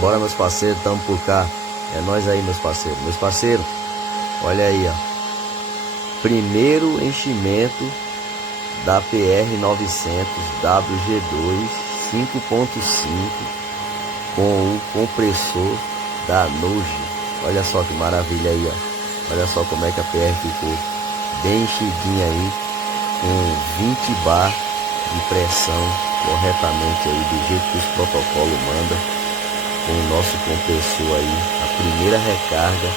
Bora, meus parceiros, tamo por cá. É nóis aí, meus parceiros. Meus parceiros, olha aí, ó. Primeiro enchimento da PR900WG2 5.5 com o compressor da NUOGE. Olha só que maravilha aí, ó. Olha só como é que a PR ficou bem enchidinha aí, com 20 bar de pressão corretamente aí, do jeito que os protocolos mandam, com o nosso compressor aí, a primeira recarga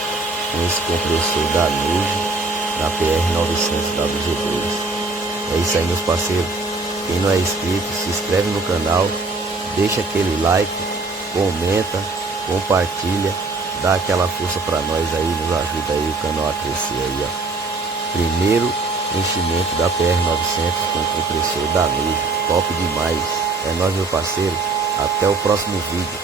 com esse compressor da NUOGE, da PR900WG2. É isso aí, meus parceiros. Quem não é inscrito, se inscreve no canal, deixa aquele like, comenta, compartilha, dá aquela força pra nós aí, nos ajuda aí o canal a crescer aí, ó. Primeiro enchimento da PR900 com o compressor da NUOGE, top demais. É nóis, meu parceiro, até o próximo vídeo.